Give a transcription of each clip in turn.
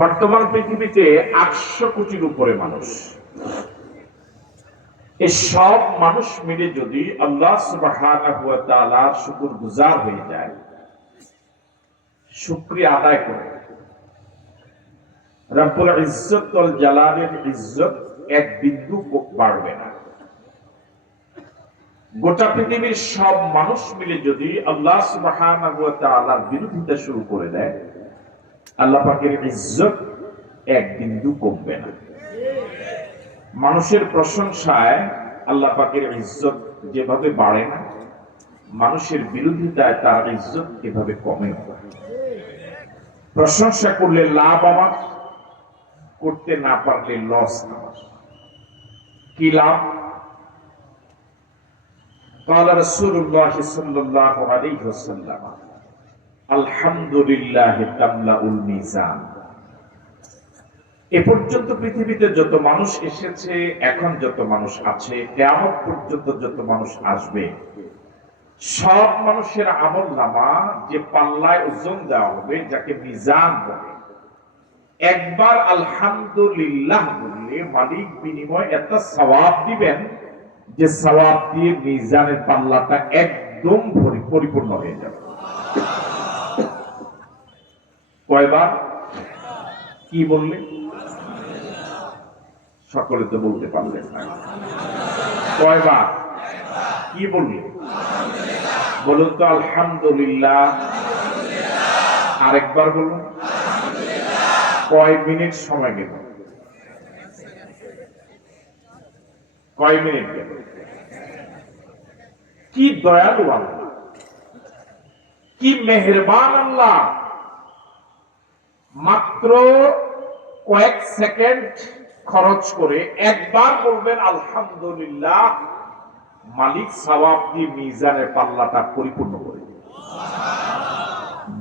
বর্তমান পৃথিবীতে 800 কোটির উপরে মানুষ। এই সব মানুষ মিলে যদি আল্লাহ সুবহানাহু ওয়া তাআলার শুকরগুজার হয়ে যায়, শুকরিয়া আদায় করে, রব্বুল ইজ্জত ওয়াল জালালের ইজ্জত এক বিন্দু বাড়বে না। গোটা পৃথিবীর সব মানুষ মিলে যদি আল্লাহ সুবহানাহু ওয়া তাআলার বিরোধিতা শুরু করে দেয়, আল্লাহ পাকের ইজ্জত এক বিন্দু কমবে না। মানুষের প্রশংসায় আল্লাহ পাকের ইজ্জত যেভাবে বাড়ে না, মানুষের বিরোধিতায় তার ইজ্জত এভাবে কমে না। প্রশংসা করলে লাভ আমার, করতে না পারলে লস আমার। কি লাভ? قال رسول الله صلى الله عليه وسلم الحمد لله تملأ الميزان। এ পর্যন্ত পৃথিবীতে যত মানুষ এসেছে, এখন যত মানুষ আছে, কিয়ামত পর্যন্ত যত মানুষ আসবে, সব মানুষের আমলনামা যে পাল্লায় ওজন দেওয়া হবে, যাকে মিজান বলে, একবার আলহামদুলিল্লাহ বললে মালিক বিনিময় এত সওয়াব দিবেন যে সওয়াব দিয়ে মিজানের পাল্লাটা একদম পরিপূর্ণ হয়ে যাবে। কয়বার? কি বললে? সকলে তো বলতে পারলেন না। কয়বার? কি বললে? বলুন তো আলহামদুলিল্লাহ। আরেকবার বলুন। কয় মিনিট সময় গেল? কয় মিনিট গেল? কি দয়ালু আল্লাহ, কি মেহেরবান আল্লাহ। মাত্র কয়েক সেকেন্ড খরচ করে একবার বলবেন আলহামদুলিল্লাহ, মালিক সওয়াব দিয়ে মিজানের পাল্লাটা পরিপূর্ণ করে দিবেন।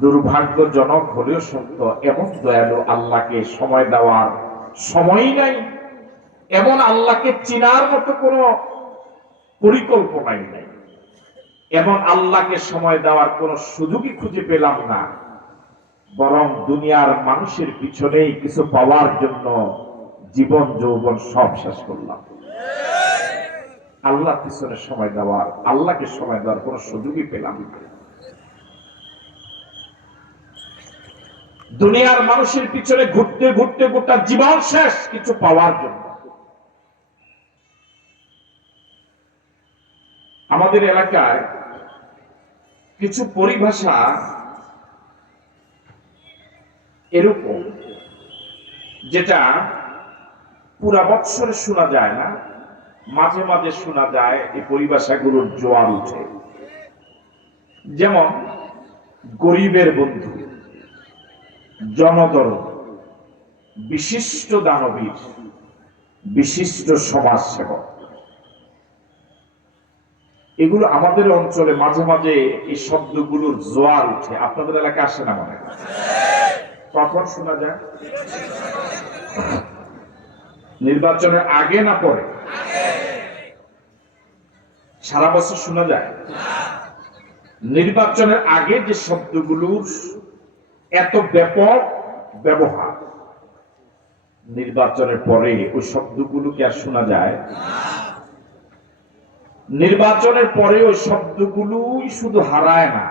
দুর্ভাগ্যজনক হলেও সত্য, এমন দয়ালু আল্লাহকে সময় দেওয়ার সময়ই নাই, এমন আল্লাহকে চিনার মতো কোনো পরিকল্পনাই নাই, এমন আল্লাহকে সময় দেওয়ার কোনো সুযোগই খুঁজে পেলাম না। বরং দুনিয়ার মানুষের পিছনেই কিছু পাওয়ার জন্য জীবন যৌবন সব শেষ করলাম। আল্লাহর পিছনে সময় দেওয়ার, আল্লাহকে সময় দেওয়ার কোনো সুযোগই পেলাম না। দুনিয়ার মানুষের পিছনে ঘুরতে ঘুরতে গোটা জীবন শেষ কিছু পাওয়ার জন্য। আমাদের এলাকায় কিছু পরিভাষা এরকম, যেটা পুরা বৎসরে শোনা যায় না, মাঝে মাঝে শোনা যায়। এই পরিভাষাগুলোর জোয়ার উঠে। যেমন গরিবের বন্ধু, জনদরদ, বিশিষ্ট দানবীর, বিশিষ্ট সমাজসেবক। এগুলো আমাদের অঞ্চলে মাঝে মাঝে এই শব্দগুলোর জোয়ার উঠে। আপনাদের এলাকায় আসে না মনে হয়? কখন শোনা যায়? নির্বাচনের আগে না পরে? সারা বছর শোনা যায়? নির্বাচনের আগে যে শব্দগুলোর এত ব্যাপক ব্যবহার, নির্বাচনের পরে ওই শব্দগুলো কি আর শোনা যায়? নির্বাচনের পরে ওই শব্দগুলোই শুধু হারায় না,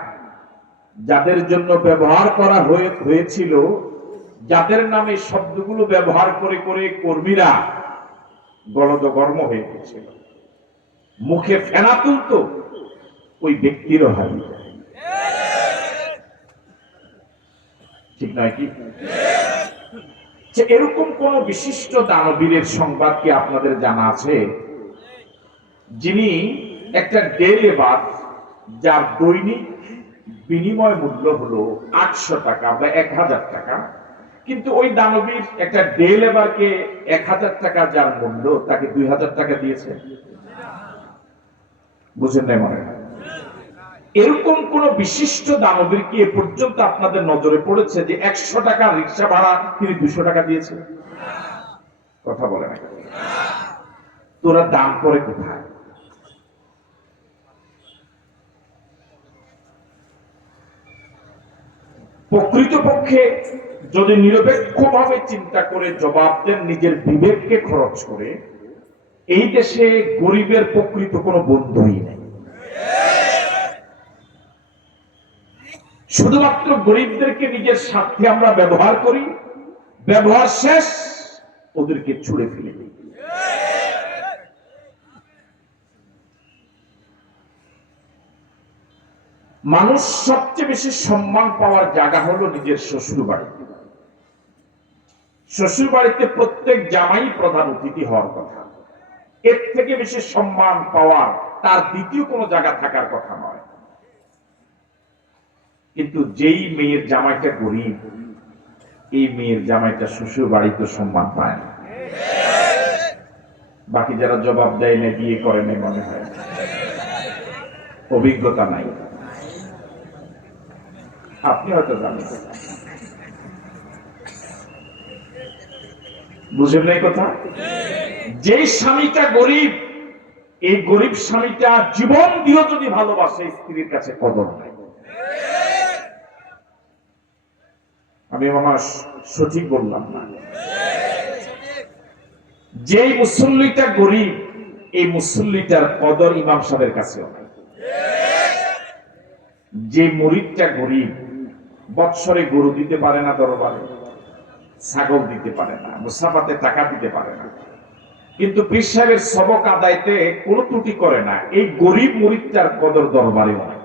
যাদের জন্য ব্যবহার করা হয়েছিল, যাদের নামে শব্দগুলো ব্যবহার করে করে কর্মীরা গলদঘর্ম হয়ে গেছিল, মুখে ফেনা তুলত, ওই ব্যক্তিরও হারিয়ে যায়। ঠিক নয় কি? এরকম কোন বিশিষ্ট দানবীরের সংবাদ কি আপনাদের জানা আছে, যিনি একটা ডে লেবার, যার দৈনিক বিনিময় মূল্য হলো 800 টাকা বা 1000 টাকা, কিন্তু ওই দানবীর একটা ডে লেবারকে 1000 টাকা যার মূল্য, তাকে 2000 টাকা দিয়েছে? বুঝেন নাই মনে হয়? এরকম কোন বিশিষ্ট দানবীর কি এ পর্যন্ত আপনাদের নজরে পড়েছে যে 100 টাকা রিক্সা ভাড়া তিনি 200 টাকা দিয়েছে? কথা বলে না। তোরা দান করে কোথায়? প্রকৃতপক্ষে যদি নিরপেক্ষভাবে চিন্তা করে জবাব দেন নিজের বিবেককে খরচ করে, এই দেশে গরিবের প্রকৃত কোনো বন্ধুই নেই। শুধুমাত্র গরিবদেরকে নিজের স্বার্থে আমরা ব্যবহার করি, ব্যবহার শেষ ওদেরকে ছুড়ে ফেলে দিই। মানুষ সবচেয়ে বেশি সম্মান পাওয়ার জায়গা হলো নিজের শ্বশুর বাড়ি। শ্বশুর বাড়িতে প্রত্যেক জামাই প্রধান অতিথি হওয়ার কথা। এর থেকে বেশি সম্মান পাওয়ার তার দ্বিতীয় কোনো জায়গা থাকার কথা নয়। কিন্তু যেই মেয়ের জামাইটা গরিব, এই মেয়ের জামাইটা শ্বশুর বাড়িতে সম্মান পায় না। বাকি যারা জবাব দেয় না, বিয়ে করে না, মনে হয় অভিজ্ঞতা নাই। আপনি হয়তো জানেন, বুঝেন নাই কথা। যে স্বামীটা গরিব, এই গরিব স্বামীটা জীবন দিয়েও যদি ভালোবাসে, স্ত্রীর কাছে কদর নাই। আমি আমার সঠিক বললাম না? যে মুসল্লিটা গরিব, এই মুসল্লিটার কদর ইমাম সাহেবের কাছেও নাই। যে মুরিদটা গরিব, বৎসরে গরু দিতে পারে না দরবারে, ছাগল দিতে পারে না, মুসাফাতে টাকা দিতে পারে না, কিন্তু পীর সাহেবের সবক আদায়তে কোনো ত্রুটি করে না, এই গরিব মুরিদটার কদর দরবারেও নাই।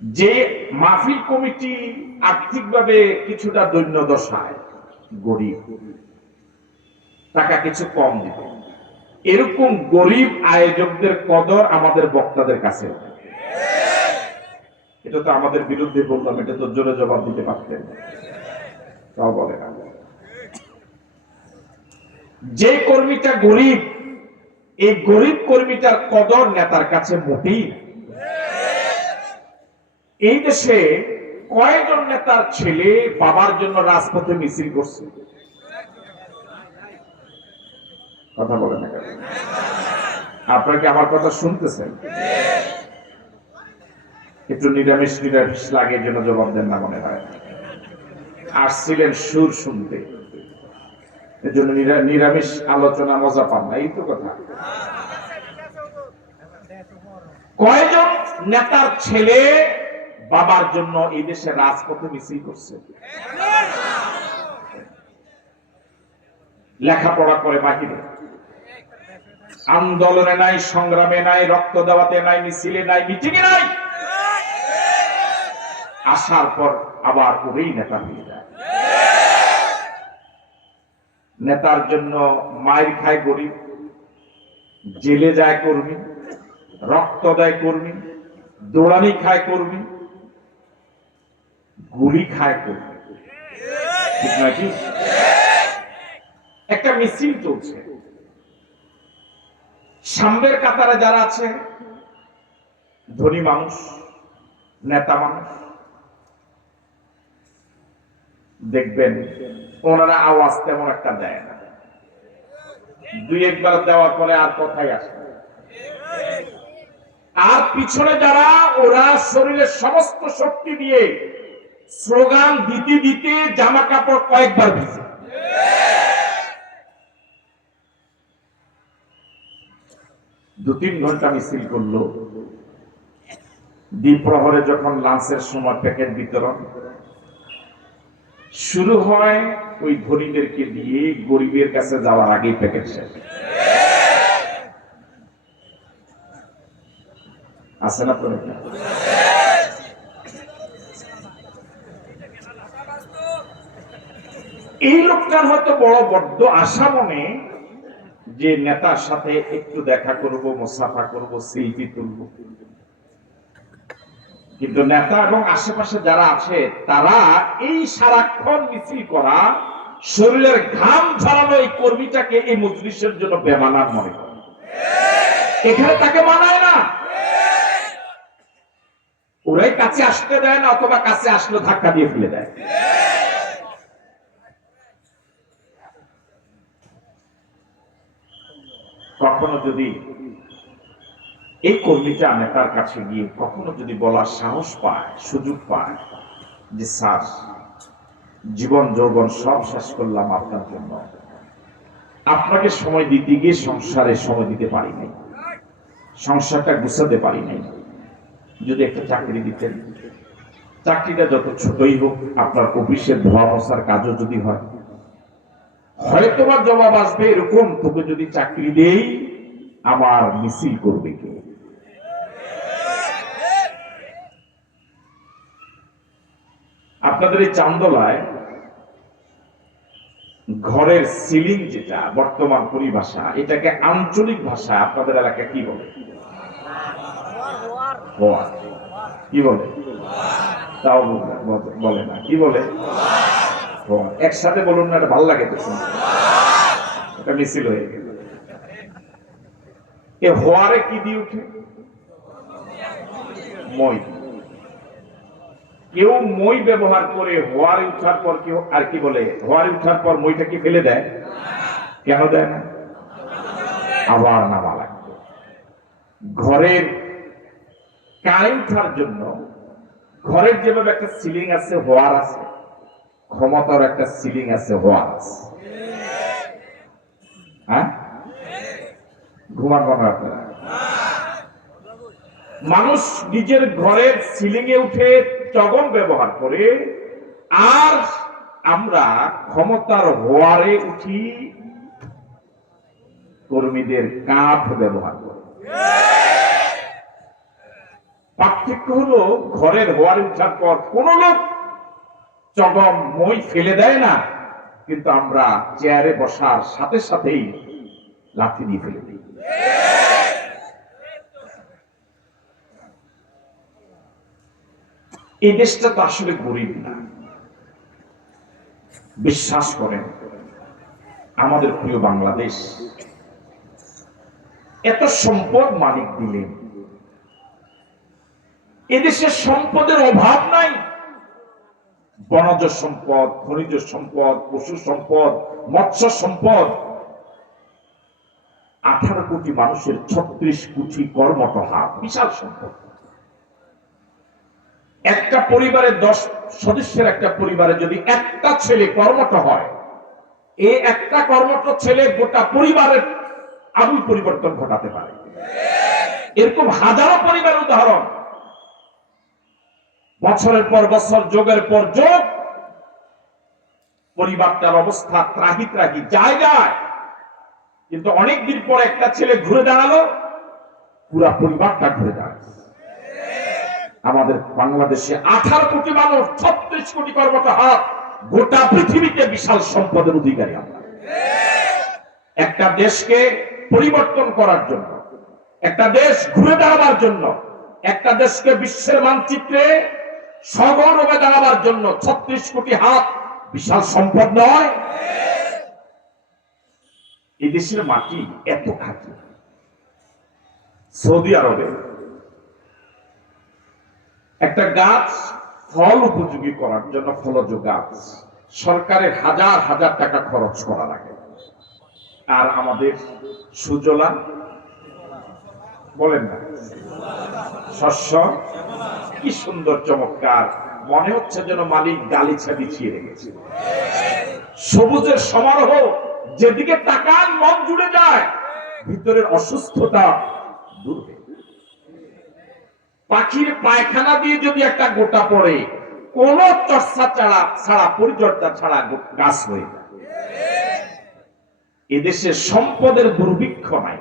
যে মাহফিল কমিটি আর্থিকভাবে কিছুটা দৈন্য দশায়, গরিব, টাকা কিছু কম দিবে, এরকম গরিব আয়োজকদের কদর আমাদের বক্তাদের কাছে। এটা তো আমাদের বিরুদ্ধে বললাম, এটা তো জোরে জবাব দিতে পারতেন, তাও বলে না। যে কর্মীটা গরিব, এই গরিব কর্মীটার কদর নেতার কাছে মোটেই। এই দেশে কয়েকজন নেতার ছেলে বাবার জন্য রাজপথে মিছিল করছে? কথা বলে না কেন? আপনারা কি আমার কথা শুনতেছেন? একটু নিরামিষ নিরামিষ লাগে জন্য জবাব দেন না মনে হয়। আসছিলেন সুর শুনতে, এজন্য নিরামিষ আলোচনা মজা পান না, এই তো কথা। কয়জন নেতার ছেলে বাবার জন্য এই দেশে রাজপথে মিছিল করছে? লেখাপড়া করে বাহিরে, আন্দোলনে নাই, সংগ্রামে নাই, রক্ত দেওয়াতে নাই, মিছিলে নাই, মিটিংয়ে নাই, আসার পর আবার ওই নেতা হয়ে যায়। নেতার জন্য মায়ের খায় গরিব, জেলে যায় কর্মী, রক্ত দেয় কর্মী, দৌড়ানি খায় কর্মী, গুলি খায় কর্মী, ঠিক নাকি? একটা মিছিল চলছে, সামনের কাতারে যারা আছে ধনী মানুষ, নেতা মানুষ, দেখবেন ওনারা আওয়াজ তেমন একটা দেয় না, দুই একবার দেওয়ার পরে আর কথাই আসে না। আর পিছনে যারা, ওরা শরীরের সমস্ত শক্তি দিয়ে স্লোগান দিতে দিতে জামা কাপড় কয়েকবার ভিজে। দু তিন ঘন্টা মিছিল করলো। দ্বিপ্রহরে যখন লাঞ্চের সময় প্যাকেট বিতরণ শুরু হয়, ওই ধনীদেরকে দিয়ে গরিবের কাছে যাওয়ার আগেই প্যাকেট শেষ। আছে না? এই লোকটার হয়তো বড় বড্ড আশা মনে যে নেতার সাথে একটু দেখা করব, মুসাফা করব, সেলফি তুলব, কিন্তু নেতা এবং আশেপাশে যারা আছে তারা এই সারাক্ষণ মিছিল করা, শরীরের ঘাম ঝরানো এই কর্মীটাকে এই মজলিসের জন্য বেমানান মনে করে। এখানে তাকে মানায় না, ওরাই কাছে আসতে দেয় না, অথবা কাছে আসলে ধাক্কা দিয়ে ফেলে দেয়। কখনো যদি এই কর্মীটা নেতার কাছে গিয়ে কখনো যদি বলার সাহস পায়, সুযোগ পায় যে স্যার, জীবন যৌবন সব শেষ করলাম আপনার জন্য, আপনাকে সময় দিতে গিয়ে সংসারে সময় দিতে পারি নাই, সংসারটা গুছাতে পারি নাই, যদি একটা চাকরি দিতেন, চাকরিটা যত ছোটই হোক, আপনার অফিসের ধোয়া মশার কাজও যদি হয়, হয়তোবা জবাব আসবে এরকম, তোকে যদি চাকরি দেই আমার মিছিল করবে কে? আপনাদের এই চান্দোলায় ঘরের সিলিং, যেটা বর্তমান পরিভাষা, এটাকে আঞ্চলিক ভাষা আপনাদের এলাকায় কি বলে? কি বলে? তাও বলে না, কি বলে? একসাথে বলুন না, এটা ভালো লাগে তো শুনতে, এটা মিছিল হয়ে গেল। এ হোয়ারে কি দিয়ে উঠে? মই। কেউ মই ব্যবহার করে হোয়ারে উঠার পর কেউ আর কি বলে, হোয়ারে উঠার পর মইটা কি ফেলে দেয়? কেন দেয় না? আবার নামা লাগবে। ঘরের কারেন্ট উঠার জন্য ঘরের যেভাবে একটা সিলিং আছে, হোয়ার আছে, ক্ষমতার একটা সিলিং আছে, হোয়ার আছে। হ্যাঁ, ঘুমান মনে আপনারা? মানুষ নিজের ঘরের সিলিং এ উঠে চগম ব্যবহার করে, আর আমরা ক্ষমতার হোয়ারে উঠি কর্মীদের কাঠ ব্যবহার করে। পার্থক্য হলো, ঘরের হোয়ারে উঠার পর কোন লোক চগম মই ফেলে দেয় না, কিন্তু আমরা চেয়ারে বসার সাথে সাথেই লাঠি দিয়ে ফেলে দিই। এই দেশটা তো আসলে গরিব না। বিশ্বাস করেন, আমাদের প্রিয় বাংলাদেশ এত সম্পদ মালিক দিলেন, এদেশের সম্পদের অভাব নাই। বনজ সম্পদ, খনিজ সম্পদ, পশু সম্পদ, মৎস্য সম্পদ। 18 কোটি মানুষের 36 কোটি কর্মঠ হাত, বিশাল সম্পদ। একটা পরিবারের 10 সদস্যের একটা পরিবারে যদি একটা ছেলে কর্মঠ হয়, এই একটা কর্মঠ ছেলে গোটা পরিবারের আমূল পরিবর্তন ঘটাতে পারে। এরকম হাজারো পরিবার উদাহরণ। বছরের পর বছর, যোগের পর যোগ, পরিবারটার অবস্থা ত্রাহি ত্রাহি জায়গায়, কিন্তু অনেকদিন পর একটা ছেলে ঘুরে দাঁড়ালো, পুরা পরিবারটা ঘুরে দাঁড়ালো। আমাদের বাংলাদেশে 18 কোটি মানুষ, 36 কোটি কর্মঠ হাত, গোটা পৃথিবীতে বিশাল সম্পদের অধিকারী আমরা। একটা দেশকে পরিবর্তন করার জন্য, একটা দেশ ঘুরে দাঁড়াবার জন্য, একটা দেশকে বিশ্বের মানচিত্রে সগৌরবে দাঁড়াবার জন্য 36 কোটি হাত বিশাল সম্পদ নয়? এই দেশের মাটি এত খাঁটি। সৌদি আরবে একটা গাছ ফল উপযোগী করার জন্য, ফলজ গাছ, সরকারের হাজার হাজার টাকা খরচ করা লাগে। আর আমাদের সুজলা, বলেন না, শস্য কি সুন্দর চমৎকার, মনে হচ্ছে যেন মালিক গালিচা বিছিয়ে রেখেছে। সবুজের সমারোহ, যেদিকে তাকান মন জুড়ে যায়, ভিতরের অসুস্থতা দূর হয়ে। পাখির পায়খানা দিয়ে যদি একটা গোটা পড়ে, কোন চর্চা ছাড়া, পরিচর্যা ছাড়া গাছ হয়ে যায়। এদেশে সম্পদের দুর্ভিক্ষ নাই,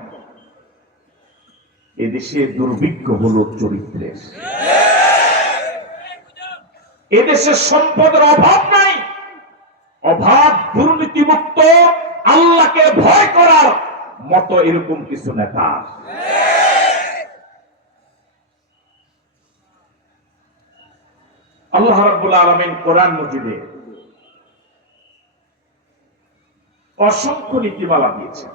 এদেশে দুর্ভিক্ষ হলো চরিত্রের। এদেশে সম্পদের অভাব নাই, অভাব দুর্নীতিমুক্ত, আল্লাহকে ভয় করার মতো এরকম কিছু নেতা। আল্লাহ রাব্বুল আলামিন কোরআন মজিদে অসংখ্য নীতিমালা দিয়েছেন।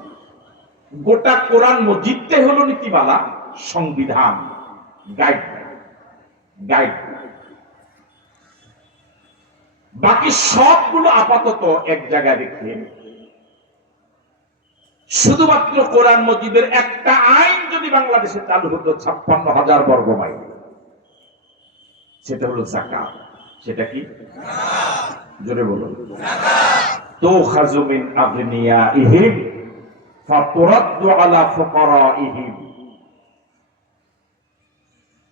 গোটা কোরআন মজিদতে হলো নীতিমালা, সংবিধান, গাইড। বাকি সবগুলো আপাতত এক জায়গায় রেখে শুধুমাত্র কোরআন মজিদের একটা আইন যদি বাংলাদেশে চালু হতো 56,000 বর্গ মাইল, সেটা হলো যাকাত। সেটা কি? জোরে বলুন। তুখাযু মিন আগনিয়াইহিম ফাতুরাদ্দু আলা ফুকারাইহিম।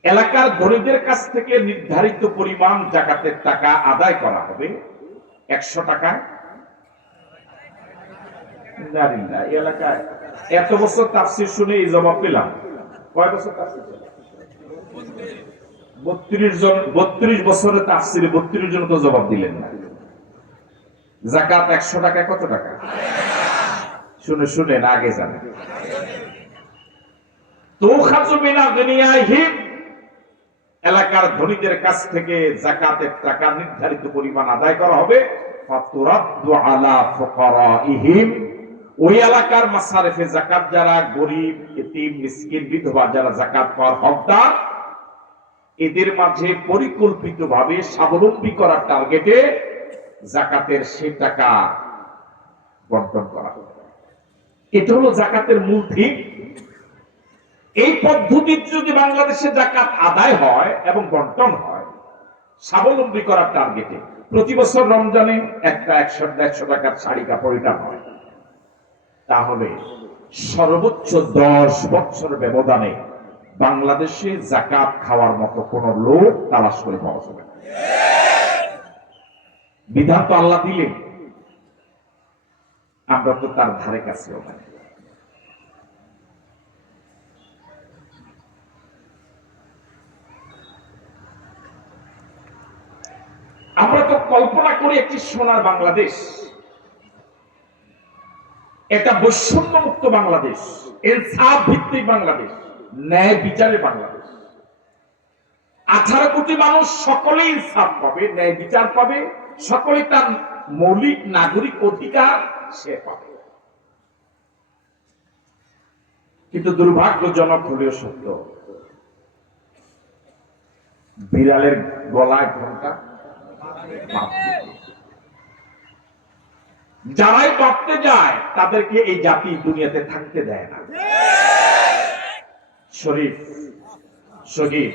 এলাকার ধনীদের কাছ থেকে নির্ধারিত পরিমাণ যাকাতের টাকা আদায় করা হবে। 100 টাকায় জানি না, এই এলাকায় এত বছর তাফসীর শুনে এই জবাব পেলাম। কয় বছর তাফসীর? 32 বছরের তাফসীরে 32 জন তো জবাব দিলেন না। যাকাত 100 টাকায় কত টাকা? শুনে না আগে জানেন। তুখাযু মিন আগনিয়াইহিম, এলাকার ধনীদের কাছ থেকে যাকাতের টাকা নির্ধারিত পরিমাণ আদায় করা হবে। ফাতুরাদ্দু আলা ফুকারাইহিম, ওই এলাকার মাসারিফে যাকাত যারা গরীব, এতিম, মিসকিন, বিধবা যারা যাকাত পাওয়ার হকদার, এদের মাঝে পরিকল্পিতভাবে স্বাবলম্বী করার টার্গেটে যাকাতের সে টাকা বন্টন করা হবে। এটা হলো যাকাতের মূল থিম। এই পদ্ধতিতে যদি বাংলাদেশে যাকাত আদায় হয় এবং বন্টন হয় স্বাবলম্বী করার টার্গেটে, প্রতি বছর রমজানে একটা 100 টাকার শাড়ি কাপড়টা হয়, তাহলে সর্বোচ্চ 10 বছর ব্যবধানে বাংলাদেশে যাকাত খাওয়ার মতো কোন লোক তালাশ করে পাওয়া যাবে না। বিধান তো আল্লাহ দিলেন, আমরা তো তার ধারে কাছেও নাই। আমরা তো কল্পনা করি একটি সোনার বাংলাদেশ, এটা বৈষম্য মুক্ত বাংলাদেশ, ইনসাফ ভিত্তিক বাংলাদেশ, ন্যায় বিচারের বাংলাদেশ। 18 কোটি মানুষ সকলেই ইনসাফ পাবে, ন্যায় বিচার পাবে, সকলে তার মৌলিক নাগরিক অধিকার সে পাবে। কিন্তু দুর্ভাগ্যজনক হলেও সত্য, বিড়ালের গলায় ঘন্টা যারাই বাঁচতে যায় তাদেরকে এই জাতি দুনিয়াতে থাকতে দেয় না। শরীফ শহীদ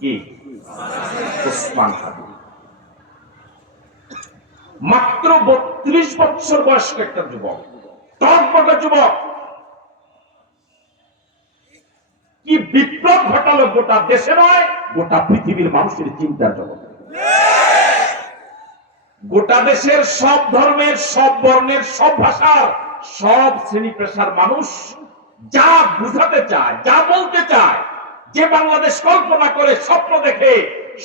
কি ওসমান হাদি, মাত্র 32 বছর বয়স্ক একটা যুবক, টকবকে যুবক, কি বিপ্লব ঘটালো গোটা দেশে নয়, গোটা পৃথিবীর মানুষের চিন্তার জগতে। গোটা দেশের সব ধর্মের, সব বর্ণের, সব ভাষার, সব শ্রেণী পেশার মানুষ যা বুঝাতে চায়, যা বলতে চায়, যে বাংলাদেশ কল্পনা করে স্বপ্ন দেখে,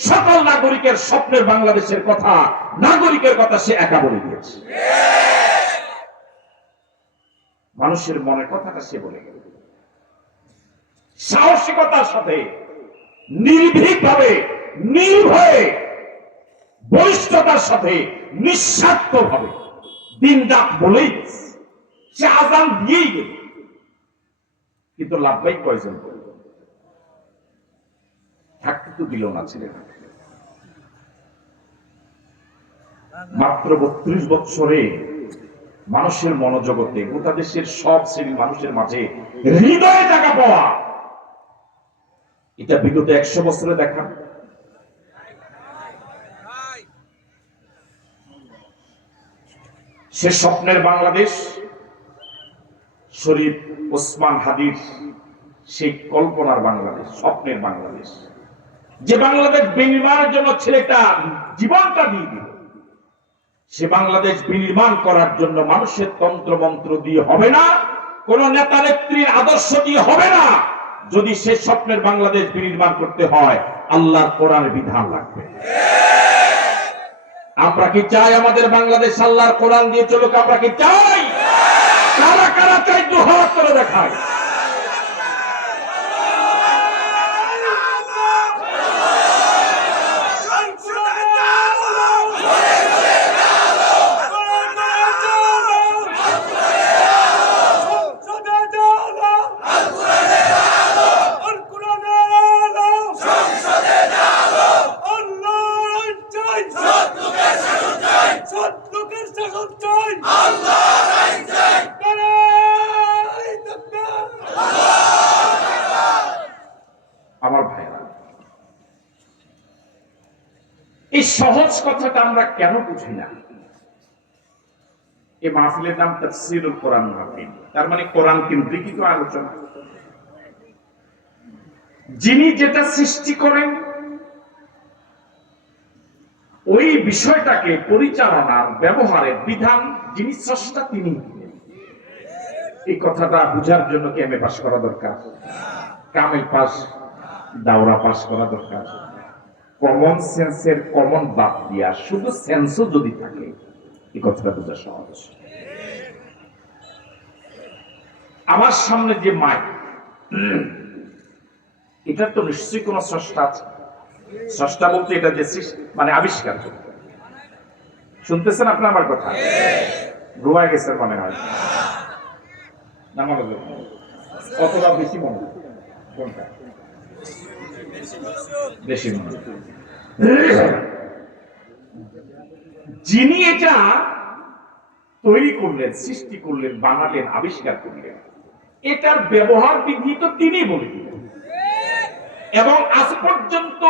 সকল নাগরিকের স্বপ্নের বাংলাদেশের কথা, নাগরিকের কথা সে একা বলে দিয়েছে। মানুষের মনের কথাটা সে বলে গেল সাহসিকতার সাথে, নির্ভীকভাবে, নির্ভয়ে, বলিষ্ঠতার সাথে, নিঃস্বার্থ ভাবে দিন রাত বলেই সে আজান দিয়েই গেল। কিন্তু লাভবাই কয়জন থাকতে তো দিল না ছিলেন। মাত্র 32 বছরে মানুষের মনোজগতে, গোটা দেশের সব শ্রেণীর মানুষের মাঝে হৃদয়ে জায়গা পাওয়া, এটা বিগত 100 বছরে দেখা। সে স্বপ্নের বাংলাদেশ, শরীফ ওসমান হাদির সেই কল্পনার বাংলাদেশ, স্বপ্নের বাংলাদেশ, যে বাংলাদেশ বিনির্মাণের জন্য ছেলেটা জীবনটা দিয়ে দিল। সে বাংলাদেশ বিনির্মাণ করার জন্য মানুষের তন্ত্র মন্ত্র দিয়ে হবে না, কোন নেতা নেত্রীর আদর্শ দিয়ে হবে না। যদি সে স্বপ্নের বাংলাদেশ বিনির্মাণ করতে হয়, আল্লাহর কোরআনের বিধান লাগবে। আমরা কি চাই আমাদের বাংলাদেশ আল্লাহর কোরআন দিয়ে চলুক? আমরা কি চাই? কারা কারা চাই দু হাত করে দেখায়। এই সহজ কথাটা আমরা কেন বুঝি না? এই মাহফিলের নাম তাফসীরুল কোরআন মাহফিল, তার মানে কোরআন কেন্দ্রিক আলোচনা। যিনি যেটা সৃষ্টি করেন ওই বিষয়টাকে পরিচালনার ব্যবহারের বিধান যিনি স্রষ্টা তিনি। এই কথাটা বুঝার জন্য কি এমএ পাস করা দরকার? কামিল পাস, দাওরা পাস করা দরকার? কমন সেন্সের কমন বাদ দিয়া শুধু সেন্সও যদি থাকে, এই কথাটা বোঝা সহজ। আমার সামনে যে মাইক, এটা তো নিশ্চয়ই কোন স্রষ্টা আছে। স্রষ্টা বলতে এটা যে মানে আবিষ্কার করতে। শুনতেছেন আপনি আমার কথা? ঘুমায় গেছেন মনে হয় না? মনে কতটা বেশি মনে কোনটা বেশি মনে? যিনি এটা তৈরি করলেন, সৃষ্টি করলেন, বানালেন, আবিষ্কার করলেন, এটার ব্যবহার বিধি তো তিনি বলে দিলেন। এবং আজ পর্যন্ত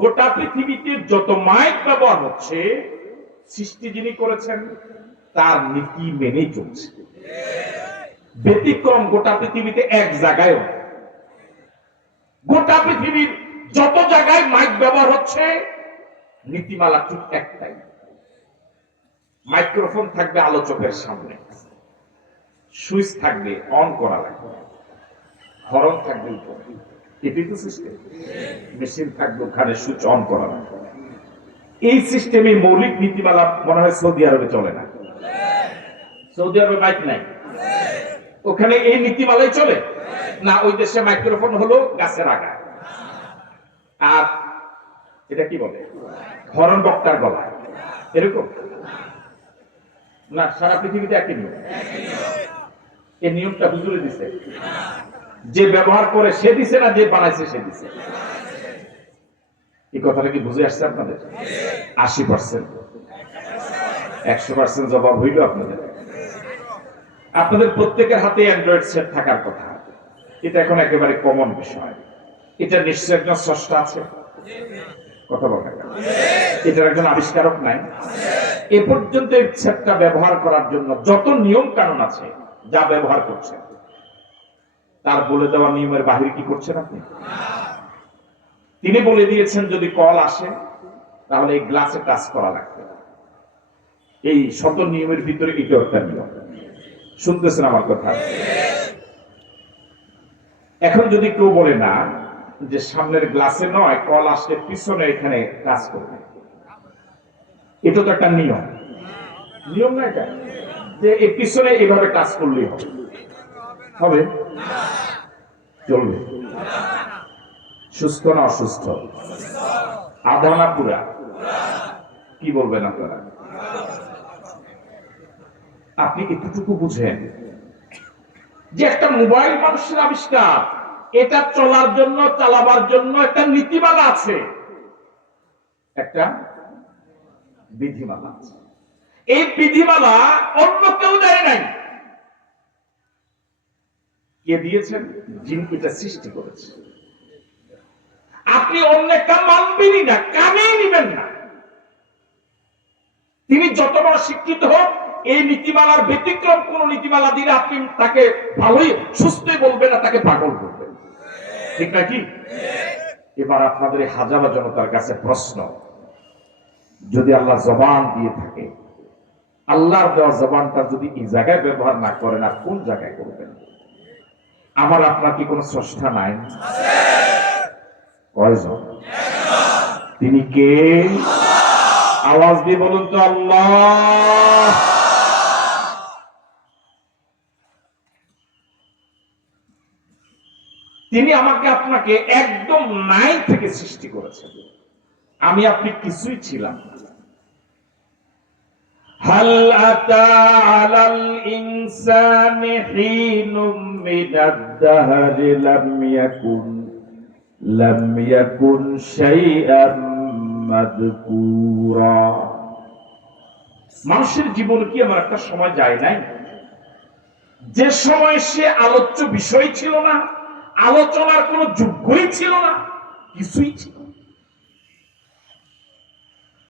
গোটা পৃথিবীতে যত মাইক ব্যবহার হচ্ছে, সৃষ্টি যিনি করেছেন তার নীতি মেনে চলছে। ব্যতিক্রম গোটা পৃথিবীতে এক জায়গায়, গোটা পৃথিবীর যত জায়গায় মাইক ব্যবহার হচ্ছে, নীতিমালা ঠিক একটাই। মাইক্রোফোন থাকবে আলোচকের সামনে, সুইচ থাকবে অন করা লাগবে, হরন থাকবে উপরে, এটাই তো সিস্টেম। মেশিন থাকবে ওখানে, সুইচ অন করা লাগবে। এই সিস্টেমে মৌলিক নীতিমালা মনে হয় সৌদি আরবে চলে না। সৌদি আরবে মাইক নাই, ওখানে এই নীতিমালাই চলে না। ওই দেশে মাইক্রোফোন হলো গাছের আগায়, আর এটা কি বলে হরন বক্তার গলায়, এরকম না। সারা পৃথিবীতে একই নিয়ম। এই নিয়মটা হুজুরে দিছে, যে ব্যবহার করে সে দিছে না যে বানাইছে সে দিছে? এই কথাটা কি বুঝে আসছে আপনাদের? 80%, 100% জবাব হইল আপনাদের। আপনাদের প্রত্যেকের হাতে অ্যান্ড্রয়েড সেট থাকার কথা। এটা এখন একেবারে কমন বিষয়। এটা নিশ্চয় একজন স্রষ্টা আছে, কথা বলেন। এটার একজন আবিষ্কারক নাই? এ পর্যন্ত এই সেটটা ব্যবহার করার জন্য যত নিয়ম কানুন আছে, যা ব্যবহার করছেন, তার বলে দেওয়া নিয়মের বাহিরে কি করছেন আপনি? তিনি বলে দিয়েছেন যদি কল আসে তাহলে এই গ্লাসে টাচ করা লাগবে। এই শত নিয়মের ভিতরে এটা একটা নিয়ম। শুনতেছেন আমার কথা? এখন যদি কেউ বলে না যে সামনের গ্লাসে নয়, কল আসলে পিছনে এখানে টাচ করবে, এটা তো একটা নিয়ম। নিয়ম না এটা যে এই পিছনে এভাবে টাচ করলেই হবে? হবে? চলবে? সুস্থ না অসুস্থ? আধা না পুরা? কি বলবেন আপনারা? আপনি এতটুকু বুঝেন যে একটা মোবাইল মানুষের আবিষ্কার, এটা চলার জন্য, চালাবার জন্য একটা নীতিমালা আছে, একটা বিধিমালা আছে। এই বিধিমালা অন্য কেউ দেয় নাই। কে দিয়েছেন? যিনি এটা সৃষ্টি করেছে। আপনি অন্যটা মানবেনই না, কানেই নিবেন না। তিনি যত বড় শিক্ষিত হোক, এই নীতিমালার ব্যতিক্রম কোন নীতিমালা দিলে আপনি তাকে ভালোই সুস্থই বলবেন না, তাকে পাগল করবেন। ঠিক নাকি? এবার আপনাদের হাজারো জনতার কাছে প্রশ্ন, যদি আল্লাহ জবান দিয়ে থাকে, আল্লাহর দেওয়া জবানটা যদি এই জায়গায় ব্যবহার না করেন, আর কোন জায়গায় করবেন? আমার আপনার কি কোন স্রষ্টা নাই? কয়জন? তিনি কে? আওয়াজ দিয়ে বলুন তো আল্লাহ। তিনি আমাকে আপনাকে একদম নাই থেকে সৃষ্টি করেছেন। আমি আপনি কিছুই ছিলাম না। হাল আতা আলাল ইনসানি হিনুম মিনাদ দাহরি লাম ইয়াকুন শাইআম মাযকুরা। মানুষের জীবনে কি আমার একটা সময় যায় নাই যে সময় সে আলোচ্য বিষয় ছিল না, আলোচনার কোনো যোগ্যই ছিল না, কিছুই ছিল